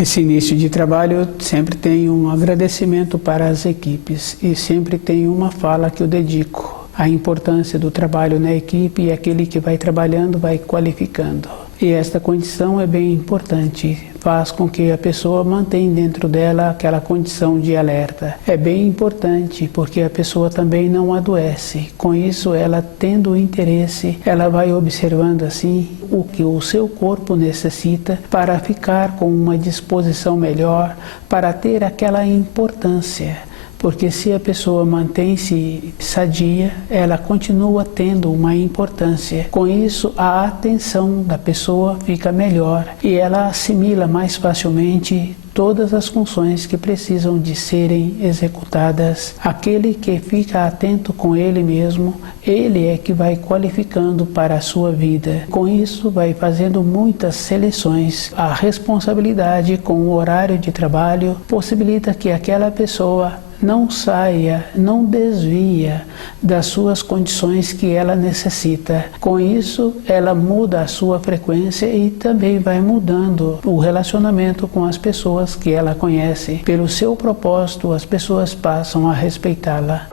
Esse início de trabalho eu sempre tenho um agradecimento para as equipes e sempre tenho uma fala que eu dedico à importância do trabalho na equipe e aquele que vai trabalhando vai qualificando. E esta condição é bem importante, faz com que a pessoa mantenha dentro dela aquela condição de alerta. É bem importante porque a pessoa também não adoece. Com isso, ela tendo interesse, ela vai observando assim o que o seu corpo necessita para ficar com uma disposição melhor, para ter aquela importância. Porque se a pessoa mantém-se sadia, ela continua tendo uma importância. Com isso, a atenção da pessoa fica melhor e ela assimila mais facilmente todas as funções que precisam de serem executadas. Aquele que fica atento com ele mesmo, ele é que vai qualificando para a sua vida. Com isso, vai fazendo muitas seleções. A responsabilidade com o horário de trabalho possibilita que aquela pessoa não saia, não desvia das suas condições que ela necessita. Com isso, ela muda a sua frequência e também vai mudando o relacionamento com as pessoas que ela conhece. Pelo seu propósito, as pessoas passam a respeitá-la.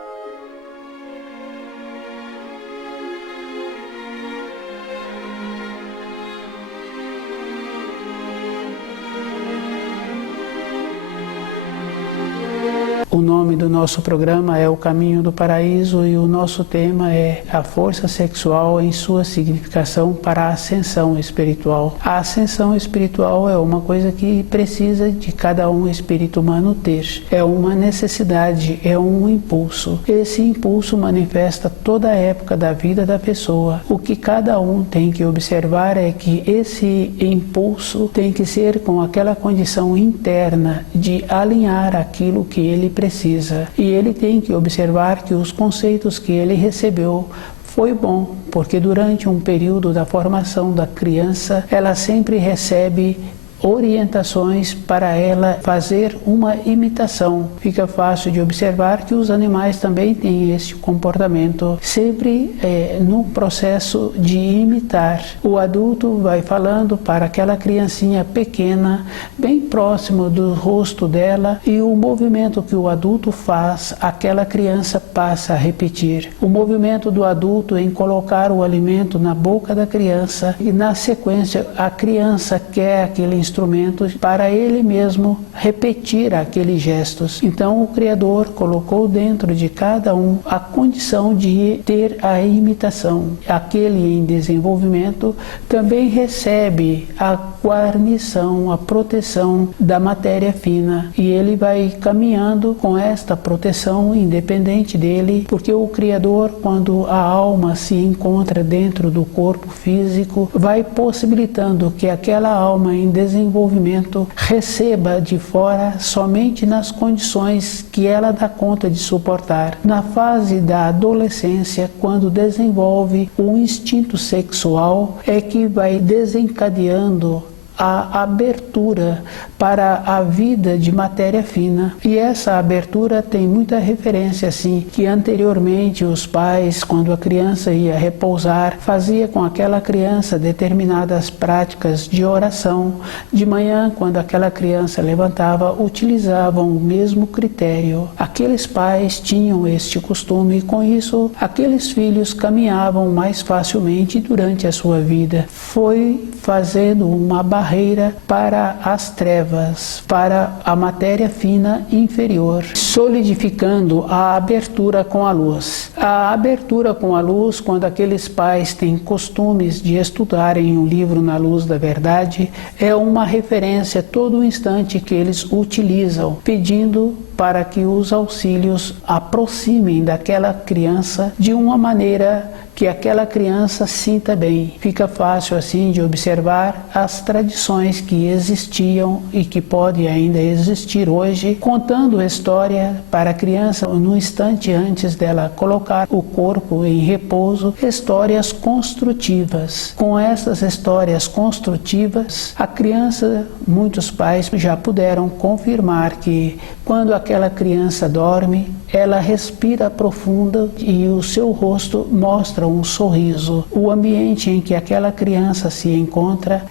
O nome do nosso programa é O Caminho do Paraíso e o nosso tema é a força sexual em sua significação para a ascensão espiritual. A ascensão espiritual é uma coisa que precisa de cada um espírito humano ter. É uma necessidade, é um impulso. Esse impulso manifesta toda a época da vida da pessoa. O que cada um tem que observar é que esse impulso tem que ser com aquela condição interna de alinhar aquilo que ele precisa. E ele tem que observar que os conceitos que ele recebeu foi bom, porque durante um período da formação da criança, ela sempre recebe orientações para ela fazer uma imitação. Fica fácil de observar que os animais também têm esse comportamento, sempre no processo de imitar. O adulto vai falando para aquela criancinha pequena, bem próximo do rosto dela, e o movimento que o adulto faz, aquela criança passa a repetir. O movimento do adulto em colocar o alimento na boca da criança e na sequência a criança quer aquele instrumento para ele mesmo repetir aqueles gestos. Então o Criador colocou dentro de cada um a condição de ter a imitação. Aquele em desenvolvimento também recebe a guarnição, a proteção da matéria fina e ele vai caminhando com esta proteção independente dele, porque o Criador, quando a alma se encontra dentro do corpo físico, vai possibilitando que aquela alma em desenvolvimento receba de fora somente nas condições que ela dá conta de suportar. Na fase da adolescência, quando desenvolve o instinto sexual, é que vai desencadeando a abertura para a vida de matéria fina. E essa abertura tem muita referência, assim, que anteriormente os pais, quando a criança ia repousar, fazia com aquela criança determinadas práticas de oração. De manhã, quando aquela criança levantava, utilizavam o mesmo critério. Aqueles pais tinham este costume e com isso aqueles filhos caminhavam mais facilmente durante a sua vida. Foi fazendo uma barreira para as trevas, para a matéria fina inferior, solidificando a abertura com a luz. A abertura com a luz, quando aqueles pais têm costumes de estudarem um livro na luz da verdade, é uma referência todo o instante que eles utilizam, pedindo para que os auxílios aproximem daquela criança de uma maneira que aquela criança sinta bem. Fica fácil assim de observar as tradições que existiam e que podem ainda existir hoje, contando a história para a criança no instante antes dela colocar o corpo em repouso, histórias construtivas. Com essas histórias construtivas, a criança, muitos pais já puderam confirmar que quando aquela criança dorme, ela respira profunda e o seu rosto mostra um sorriso. O ambiente em que aquela criança se encontra,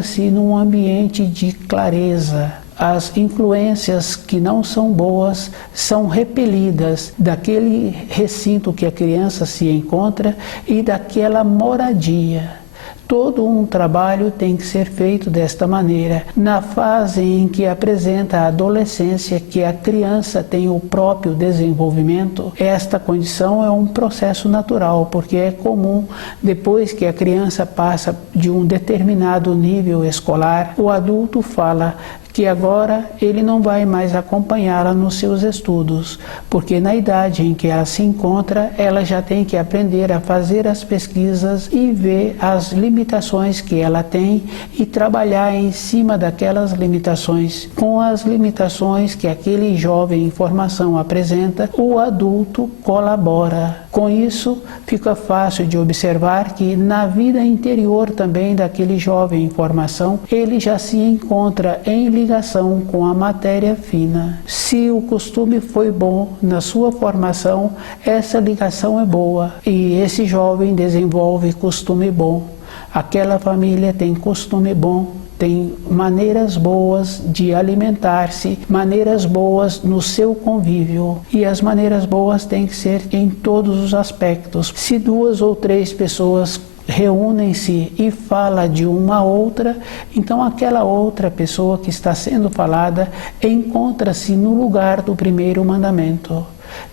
encontra-se num ambiente de clareza. As influências que não são boas são repelidas daquele recinto que a criança se encontra e daquela moradia. Todo um trabalho tem que ser feito desta maneira. Na fase em que apresenta a adolescência, que a criança tem o próprio desenvolvimento, esta condição é um processo natural, porque é comum, depois que a criança passa de um determinado nível escolar, o adulto fala que agora ele não vai mais acompanhá-la nos seus estudos, porque na idade em que ela se encontra, ela já tem que aprender a fazer as pesquisas e ver as limitações que ela tem e trabalhar em cima daquelas limitações. Com as limitações que aquele jovem em formação apresenta, o adulto colabora. Com isso, fica fácil de observar que na vida interior também daquele jovem em formação, ele já se encontra em ligação com a matéria fina. Se o costume foi bom na sua formação, essa ligação é boa e esse jovem desenvolve costume bom. Aquela família tem costume bom, tem maneiras boas de alimentar-se, maneiras boas no seu convívio. E as maneiras boas têm que ser em todos os aspectos. Se 2 ou 3 pessoas reúnem-se e fala de uma outra, então aquela outra pessoa que está sendo falada encontra-se no lugar do primeiro mandamento.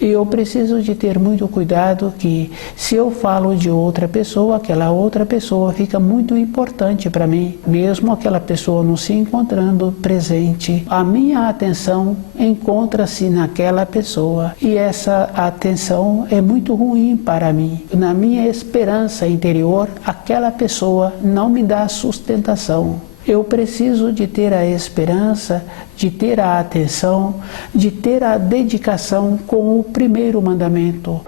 E eu preciso de ter muito cuidado que se eu falo de outra pessoa, aquela outra pessoa fica muito importante para mim, mesmo aquela pessoa não se encontrando presente. A minha atenção encontra-se naquela pessoa e essa atenção é muito ruim para mim. Na minha esperança interior, aquela pessoa não me dá sustentação. Eu preciso de ter a esperança, de ter a atenção, de ter a dedicação com o primeiro mandamento.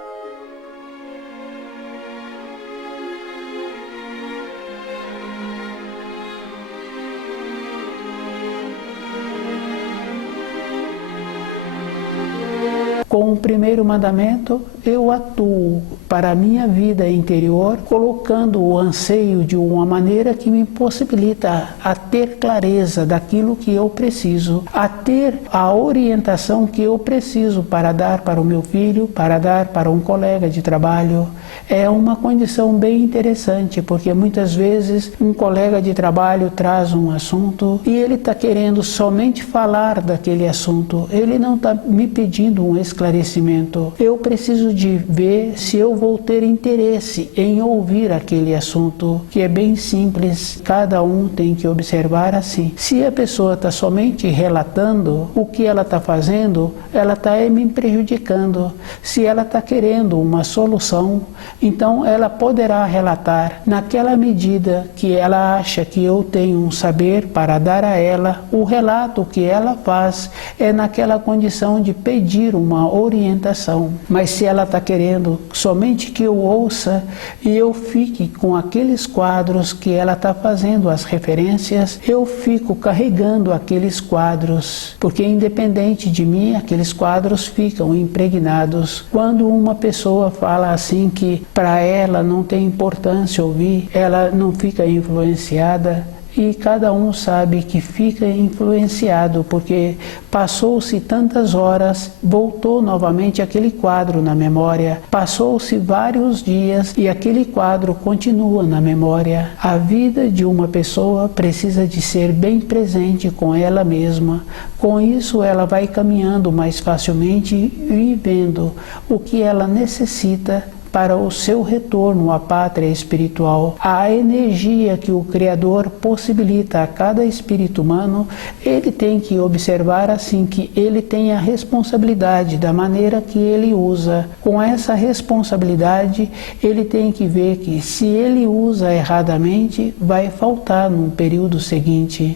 Com o primeiro mandamento, eu atuo para a minha vida interior, colocando o anseio de uma maneira que me possibilita a ter clareza daquilo que eu preciso, a ter a orientação que eu preciso para dar para o meu filho, para dar para um colega de trabalho. É uma condição bem interessante, porque muitas vezes um colega de trabalho traz um assunto e ele está querendo somente falar daquele assunto, ele não está me pedindo um esclarecimento. Eu preciso de ver se eu vou ter interesse em ouvir aquele assunto, que é bem simples, cada um tem que observar assim. Se a pessoa está somente relatando o que ela está fazendo, ela está me prejudicando. Se ela está querendo uma solução, então ela poderá relatar naquela medida que ela acha que eu tenho um saber para dar a ela. O relato que ela faz é naquela condição de pedir uma orientação. Mas se ela está querendo somente que eu ouça e eu fique com aqueles quadros que ela está fazendo as referências, eu fico carregando aqueles quadros, porque independente de mim, aqueles quadros ficam impregnados. Quando uma pessoa fala assim que para ela não tem importância ouvir, ela não fica influenciada. E cada um sabe que fica influenciado, porque passou-se tantas horas, voltou novamente aquele quadro na memória, passou-se vários dias e aquele quadro continua na memória. A vida de uma pessoa precisa de ser bem presente com ela mesma. Com isso ela vai caminhando mais facilmente e vendo o que ela necessita para o seu retorno à pátria espiritual. A energia que o Criador possibilita a cada espírito humano, ele tem que observar assim que ele tem a responsabilidade da maneira que ele usa. Com essa responsabilidade, ele tem que ver que se ele usa erradamente, vai faltar no período seguinte.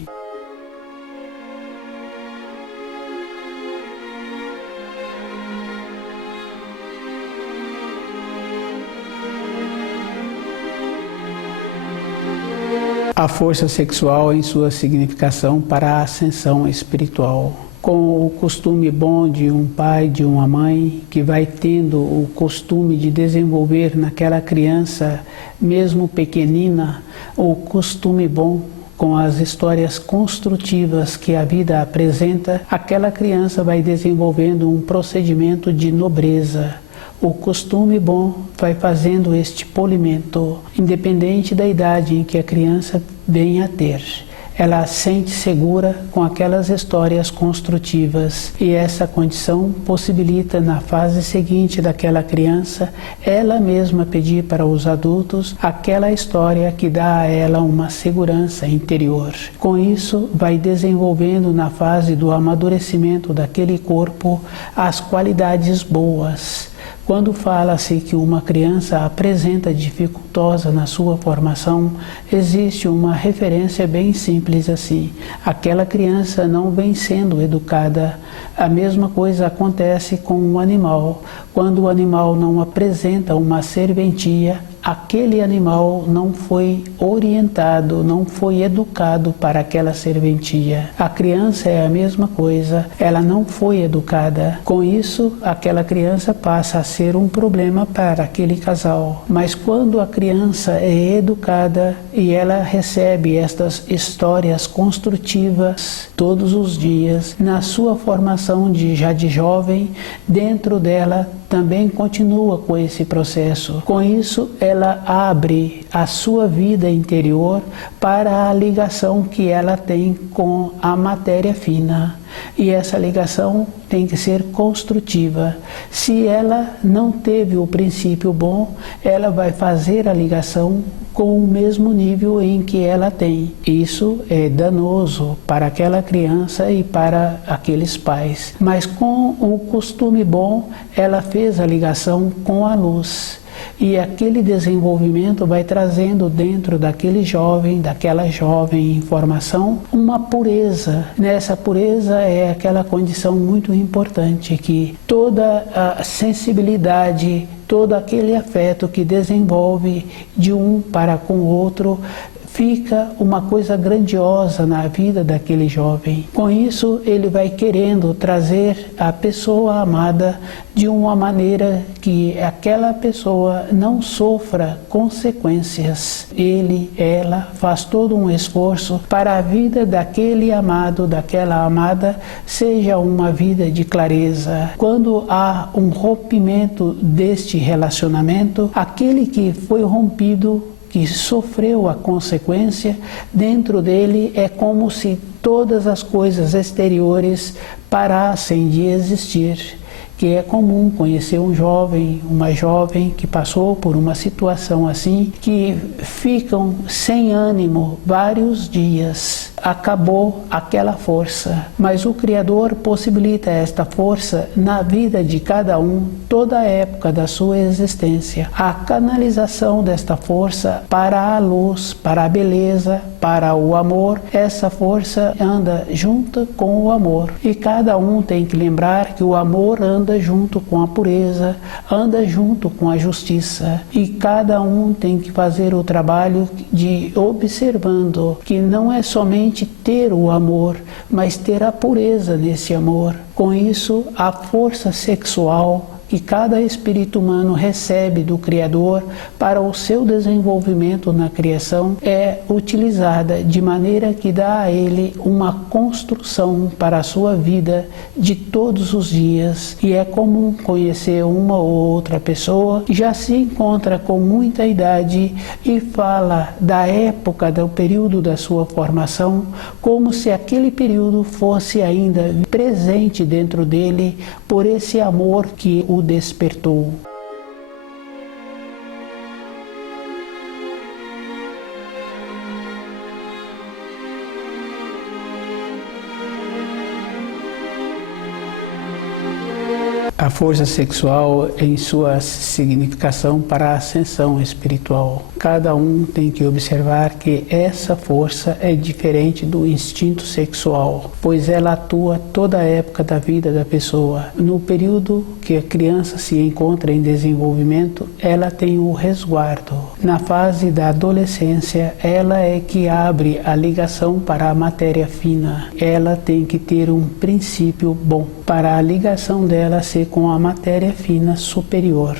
A força sexual em sua significação para a ascensão espiritual. Com o costume bom de um pai, de uma mãe, que vai tendo o costume de desenvolver naquela criança, mesmo pequenina, o costume bom, com as histórias construtivas que a vida apresenta, aquela criança vai desenvolvendo um procedimento de nobreza. O costume bom vai fazendo este polimento, independente da idade em que a criança venha a ter. Ela se sente segura com aquelas histórias construtivas e essa condição possibilita na fase seguinte daquela criança ela mesma pedir para os adultos aquela história que dá a ela uma segurança interior. Com isso, vai desenvolvendo na fase do amadurecimento daquele corpo as qualidades boas. Quando fala-se que uma criança apresenta dificultosa na sua formação, existe uma referência bem simples assim. Aquela criança não vem sendo educada. A mesma coisa acontece com um animal. Quando o animal não apresenta uma serventia, aquele animal não foi orientado, não foi educado para aquela serventia. A criança é a mesma coisa, ela não foi educada. Com isso, aquela criança passa a ser um problema para aquele casal. Mas quando a criança é educada e ela recebe estas histórias construtivas todos os dias, na sua formação já de jovem, dentro dela também continua com esse processo. Com isso, ela abre a sua vida interior para a ligação que ela tem com a matéria fina. E essa ligação tem que ser construtiva. Se ela não teve o princípio bom, ela vai fazer a ligação com o mesmo nível em que ela tem. Isso é danoso para aquela criança e para aqueles pais. Mas com o costume bom, ela fez a ligação com a luz. E aquele desenvolvimento vai trazendo dentro daquele jovem, daquela jovem em formação, uma pureza. Nessa pureza é aquela condição muito importante que toda a sensibilidade, todo aquele afeto que desenvolve de um para com o outro, fica uma coisa grandiosa na vida daquele jovem. Com isso, ele vai querendo trazer a pessoa amada de uma maneira que aquela pessoa não sofra consequências. Ele, ela, faz todo um esforço para a vida daquele amado, daquela amada, seja uma vida de clareza. Quando há um rompimento deste relacionamento, aquele que foi rompido, que sofreu a consequência, dentro dele é como se todas as coisas exteriores parassem de existir. Que é comum conhecer um jovem, uma jovem que passou por uma situação assim, que ficam sem ânimo vários dias. Acabou aquela força, mas o Criador possibilita esta força na vida de cada um, toda a época da sua existência. A canalização desta força para a luz, para a beleza, para o amor, essa força anda junto com o amor. E cada um tem que lembrar que o amor anda junto com a pureza, anda junto com a justiça. E cada um tem que fazer o trabalho de observando que não é somente ter o amor, mas ter a pureza nesse amor. Com isso, a força sexual que cada espírito humano recebe do Criador para o seu desenvolvimento na criação é utilizada de maneira que dá a ele uma construção para a sua vida de todos os dias. E é comum conhecer uma ou outra pessoa que já se encontra com muita idade e fala da época, do período da sua formação, como se aquele período fosse ainda presente dentro dele por esse amor que o despertou. A força sexual em sua significação para a ascensão espiritual. Cada um tem que observar que essa força é diferente do instinto sexual, pois ela atua toda a época da vida da pessoa. No período que a criança se encontra em desenvolvimento, ela tem o resguardo. Na fase da adolescência, ela é que abre a ligação para a matéria fina. Ela tem que ter um princípio bom para a ligação dela ser com a matéria fina superior.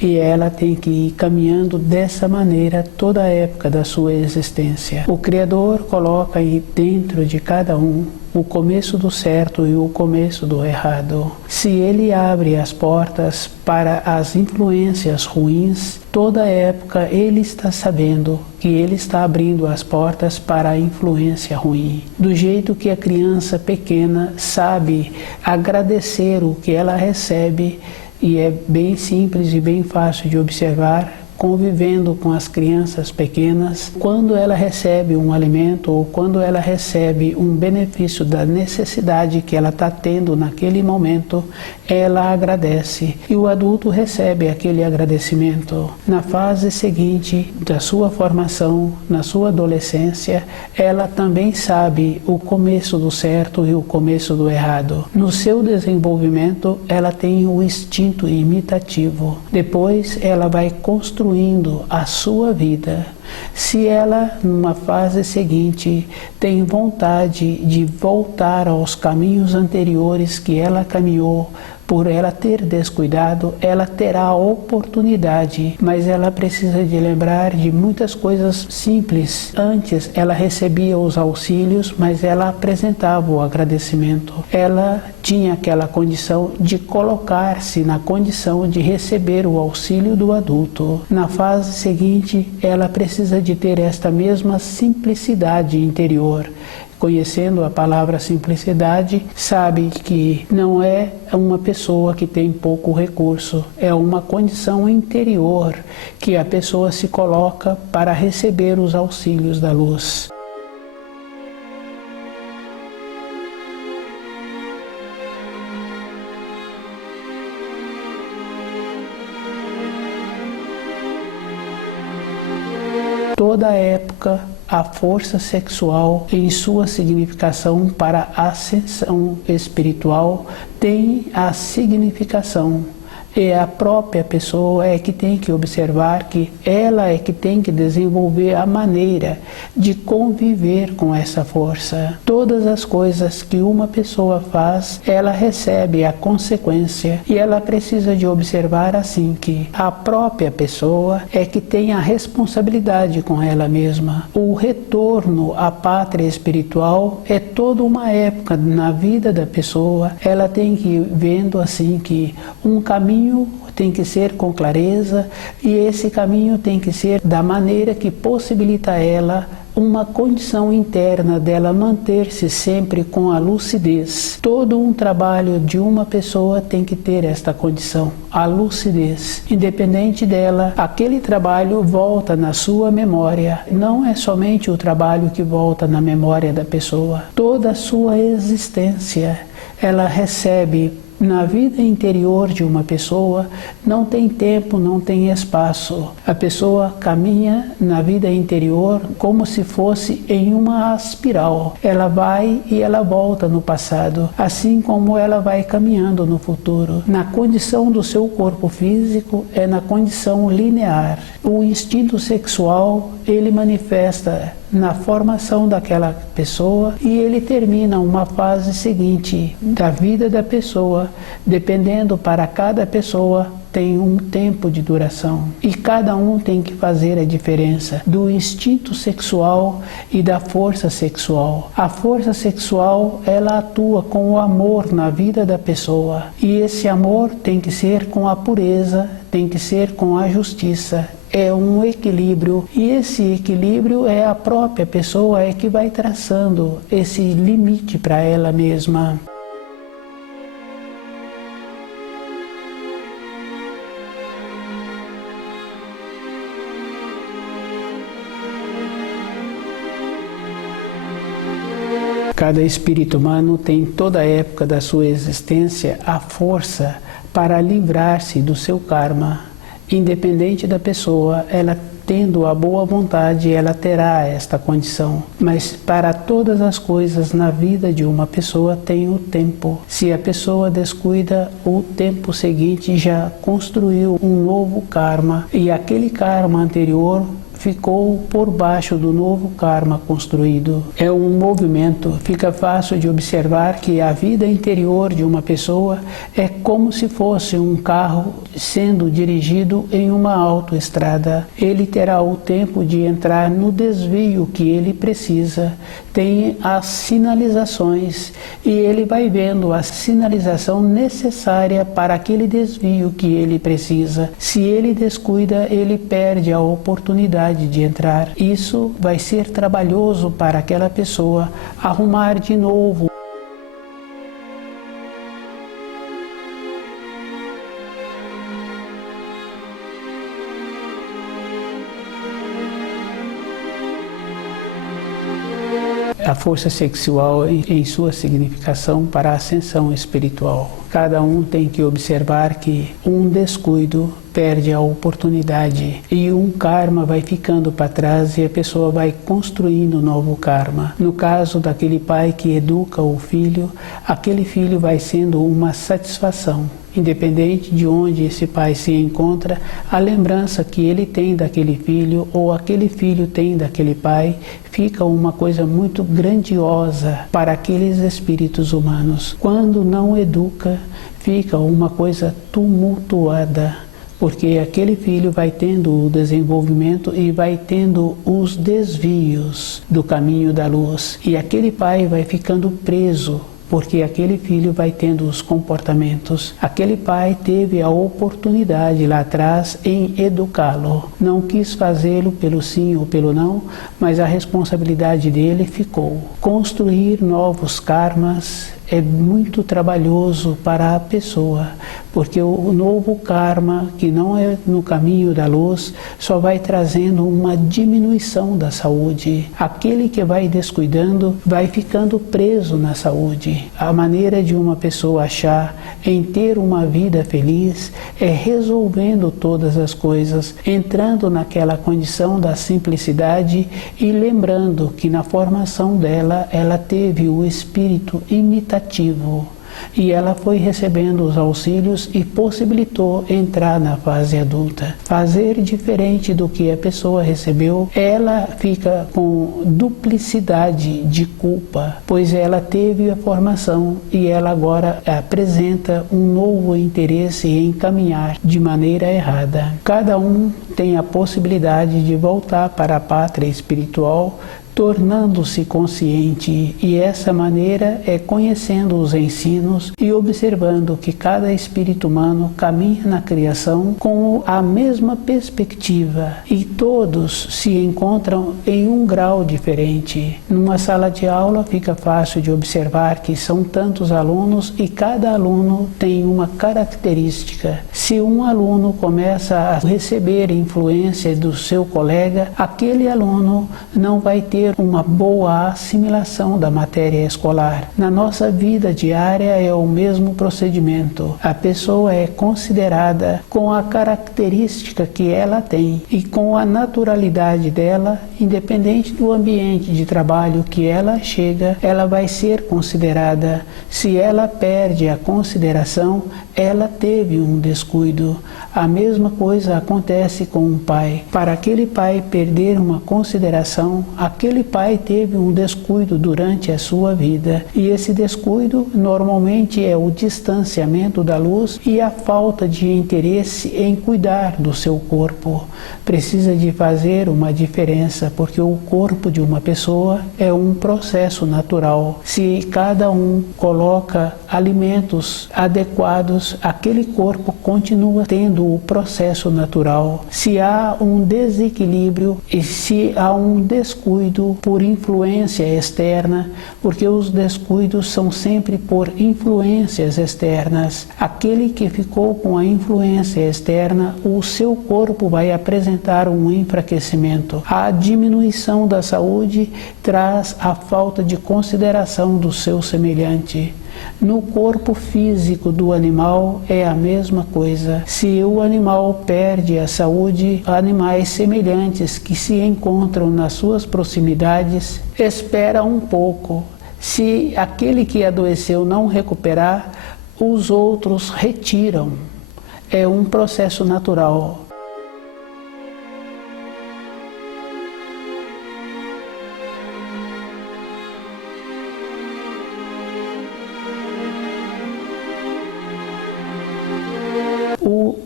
e ela tem que ir caminhando dessa maneira toda a época da sua existência. O Criador coloca aí dentro de cada um o começo do certo e o começo do errado. Se ele abre as portas para as influências ruins, toda época ele está sabendo que ele está abrindo as portas para a influência ruim. Do jeito que a criança pequena sabe agradecer o que ela recebe, e é bem simples e bem fácil de observar, convivendo com as crianças pequenas, quando ela recebe um alimento ou quando ela recebe um benefício da necessidade que ela está tendo naquele momento, ela agradece e o adulto recebe aquele agradecimento. Na fase seguinte da sua formação, na sua adolescência, ela também sabe o começo do certo e o começo do errado. No seu desenvolvimento, ela tem o instinto imitativo. Depois, ela vai construindo a sua vida. Se ela, numa fase seguinte, tem vontade de voltar aos caminhos anteriores que ela caminhou, por ela ter descuidado, ela terá a oportunidade, mas ela precisa de lembrar de muitas coisas simples. Antes, ela recebia os auxílios, mas ela apresentava o agradecimento. Ela tinha aquela condição de colocar-se na condição de receber o auxílio do adulto. Na fase seguinte, ela precisa de ter esta mesma simplicidade interior. Conhecendo a palavra simplicidade, sabe que não é uma pessoa que tem pouco recurso, é uma condição interior que a pessoa se coloca para receber os auxílios da luz. Toda época, a força sexual, em sua significação para a ascensão espiritual, tem a significação. E a própria pessoa é que tem que observar que ela é que tem que desenvolver a maneira de conviver com essa força. Todas as coisas que uma pessoa faz, ela recebe a consequência e ela precisa de observar assim que a própria pessoa é que tem a responsabilidade com ela mesma. O retorno à pátria espiritual é toda uma época na vida da pessoa. Ela tem que ir vendo assim que um caminho tem que ser com clareza e esse caminho tem que ser da maneira que possibilita a ela uma condição interna dela manter-se sempre com a lucidez. Todo um trabalho de uma pessoa tem que ter esta condição, a lucidez. Independente dela, aquele trabalho volta na sua memória. Não é somente o trabalho que volta na memória da pessoa. Toda a sua existência, ela recebe. Na vida interior de uma pessoa, não tem tempo, não tem espaço. A pessoa caminha na vida interior como se fosse em uma espiral. Ela vai e ela volta no passado, assim como ela vai caminhando no futuro. Na condição do seu corpo físico, é na condição linear. O instinto sexual, ele manifesta na formação daquela pessoa e ele termina uma fase seguinte da vida da pessoa, dependendo para cada pessoa tem um tempo de duração e cada um tem que fazer a diferença do instinto sexual e da força sexual. A força sexual, ela atua com o amor na vida da pessoa e esse amor tem que ser com a pureza, tem que ser com a justiça. É um equilíbrio e esse equilíbrio é a própria pessoa é que vai traçando esse limite para ela mesma. Cada espírito humano tem toda a época da sua existência a força para livrar-se do seu karma. Independente da pessoa, ela tendo a boa vontade, ela terá esta condição. Mas para todas as coisas na vida de uma pessoa tem o tempo. Se a pessoa descuida, o tempo seguinte já construiu um novo karma. E aquele karma anterior ficou por baixo do novo karma construído. É um movimento, fica fácil de observar que a vida interior de uma pessoa é como se fosse um carro sendo dirigido em uma autoestrada. Ele terá o tempo de entrar no desvio que ele precisa, tem as sinalizações e ele vai vendo a sinalização necessária para aquele desvio que ele precisa. Se ele descuida, ele perde a oportunidade de entrar. Isso vai ser trabalhoso para aquela pessoa arrumar de novo. A força sexual em sua significação para a ascensão espiritual. Cada um tem que observar que um descuido perde a oportunidade e um karma vai ficando para trás e a pessoa vai construindo novo karma. No caso daquele pai que educa o filho, aquele filho vai sendo uma satisfação. Independente de onde esse pai se encontra, a lembrança que ele tem daquele filho ou aquele filho tem daquele pai fica uma coisa muito grandiosa para aqueles espíritos humanos. Quando não educa, fica uma coisa tumultuada, porque aquele filho vai tendo o desenvolvimento e vai tendo os desvios do caminho da luz. E aquele pai vai ficando preso, porque aquele filho vai tendo os comportamentos. Aquele pai teve a oportunidade lá atrás em educá-lo. Não quis fazê-lo pelo sim ou pelo não, mas a responsabilidade dele ficou. Construir novos karmas é muito trabalhoso para a pessoa, porque o novo karma, que não é no caminho da luz, só vai trazendo uma diminuição da saúde. Aquele que vai descuidando vai ficando preso na saúde. A maneira de uma pessoa achar em ter uma vida feliz é resolvendo todas as coisas, entrando naquela condição da simplicidade e lembrando que na formação dela, ela teve o espírito imitativo. E ela foi recebendo os auxílios e possibilitou entrar na fase adulta. Fazer diferente do que a pessoa recebeu, ela fica com duplicidade de culpa, pois ela teve a formação e ela agora apresenta um novo interesse em caminhar de maneira errada. Cada um tem a possibilidade de voltar para a pátria espiritual, tornando-se consciente, e essa maneira é conhecendo os ensinos e observando que cada espírito humano caminha na criação com a mesma perspectiva e todos se encontram em um grau diferente. Numa sala de aula fica fácil de observar que são tantos alunos e cada aluno tem uma característica. Se um aluno começa a receber influência do seu colega, aquele aluno não vai ter uma boa assimilação da matéria escolar. Na nossa vida diária é o mesmo procedimento. A pessoa é considerada com a característica que ela tem e com a naturalidade dela, independente do ambiente de trabalho que ela chega, ela vai ser considerada. Se ela perde a consideração, ela teve um descuido. A mesma coisa acontece com um pai. Para aquele pai perder uma consideração, aquele pai teve um descuido durante a sua vida. E esse descuido normalmente é o distanciamento da luz e a falta de interesse em cuidar do seu corpo. Precisa de fazer uma diferença, porque o corpo de uma pessoa é um processo natural. Se cada um coloca alimentos adequados, aquele corpo continua tendo o processo natural. Se há um desequilíbrio e se há um descuido por influência externa, porque os descuidos são sempre por influências externas. Aquele que ficou com a influência externa, o seu corpo vai apresentar um enfraquecimento. A diminuição da saúde traz a falta de consideração do seu semelhante. No corpo físico do animal é a mesma coisa. Se o animal perde a saúde, animais semelhantes que se encontram nas suas proximidades esperam um pouco. Se aquele que adoeceu não recuperar, os outros retiram. É um processo natural.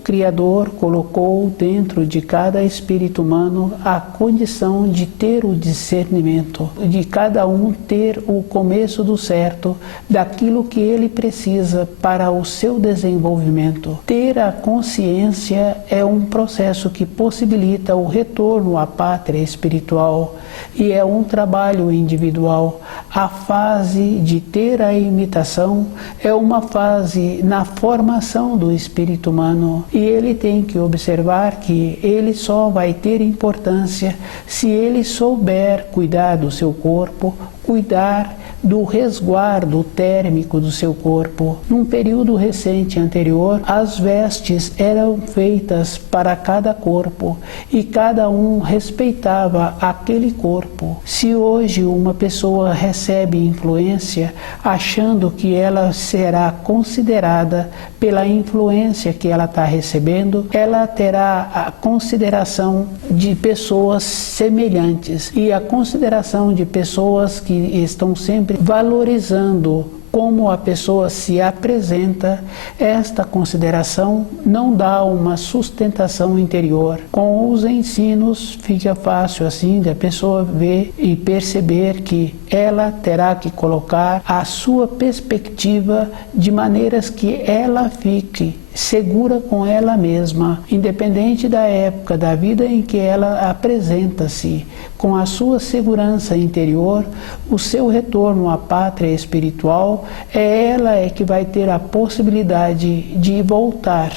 Criador colocou dentro de cada espírito humano a condição de ter o discernimento, de cada um ter o começo do certo daquilo que ele precisa para o seu desenvolvimento. Ter a consciência é um processo que possibilita o retorno à pátria espiritual e é um trabalho individual. A fase de ter a imitação é uma fase na formação do espírito humano e ele tem que observar que ele só vai ter importância se ele souber cuidar do seu corpo, cuidar do resguardo térmico do seu corpo. Num período recente anterior, as vestes eram feitas para cada corpo e cada um respeitava aquele corpo. Se hoje uma pessoa recebe influência achando que ela será considerada pela influência que ela está recebendo, ela terá a consideração de pessoas semelhantes e a consideração de pessoas que estão sempre valorizando como a pessoa se apresenta. Esta consideração não dá uma sustentação interior. Com os ensinos fica fácil assim da pessoa ver e perceber que ela terá que colocar a sua perspectiva de maneiras que ela fique segura com ela mesma, independente da época da vida em que ela apresenta-se, com a sua segurança interior, o seu retorno à pátria espiritual, ela que vai ter a possibilidade de voltar.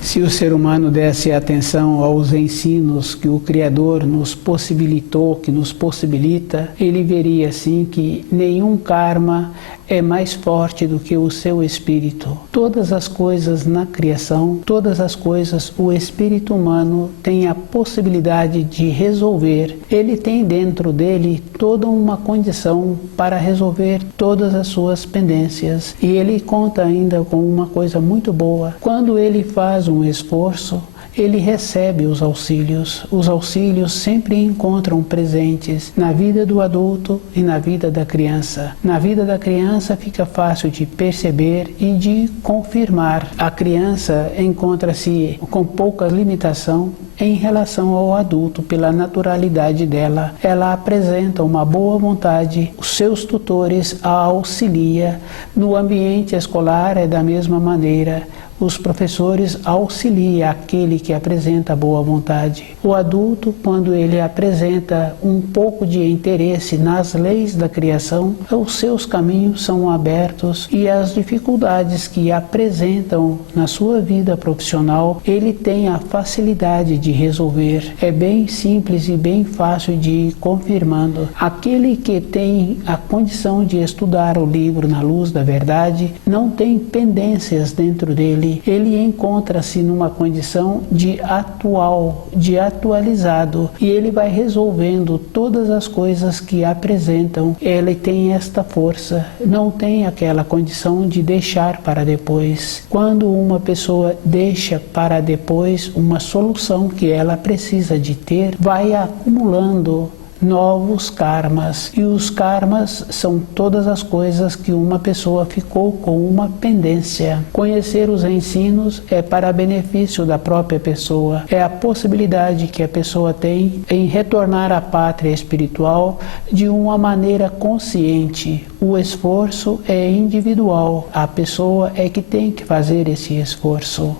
Se o ser humano desse atenção aos ensinos que o Criador nos possibilitou, que nos possibilita, ele veria assim que nenhum karma é mais forte do que o seu espírito. Todas as coisas na criação, todas as coisas o espírito humano tem a possibilidade de resolver. Ele tem dentro dele toda uma condição para resolver todas as suas pendências. E ele conta ainda com uma coisa muito boa. Quando ele faz um esforço, ele recebe os auxílios. Os auxílios sempre encontram presentes na vida do adulto e na vida da criança. Na vida da criança fica fácil de perceber e de confirmar. A criança encontra-se com pouca limitação em relação ao adulto pela naturalidade dela. Ela apresenta uma boa vontade, os seus tutores a auxiliam. No ambiente escolar é da mesma maneira. Os professores auxiliam aquele que apresenta boa vontade. O adulto, quando ele apresenta um pouco de interesse nas leis da criação, os seus caminhos são abertos e as dificuldades que apresentam na sua vida profissional, ele tem a facilidade de resolver. É bem simples e bem fácil de ir confirmando. Aquele que tem a condição de estudar o livro na luz da verdade, não tem pendências dentro dele. Ele encontra-se numa condição de atualizado e ele vai resolvendo todas as coisas que apresentam. Ele tem esta força, não tem aquela condição de deixar para depois. Quando uma pessoa deixa para depois uma solução que ela precisa de ter, vai acumulando novos karmas, e os karmas são todas as coisas que uma pessoa ficou com uma pendência. Conhecer os ensinos é para benefício da própria pessoa, é a possibilidade que a pessoa tem em retornar à pátria espiritual de uma maneira consciente. O esforço é individual, a pessoa é que tem que fazer esse esforço.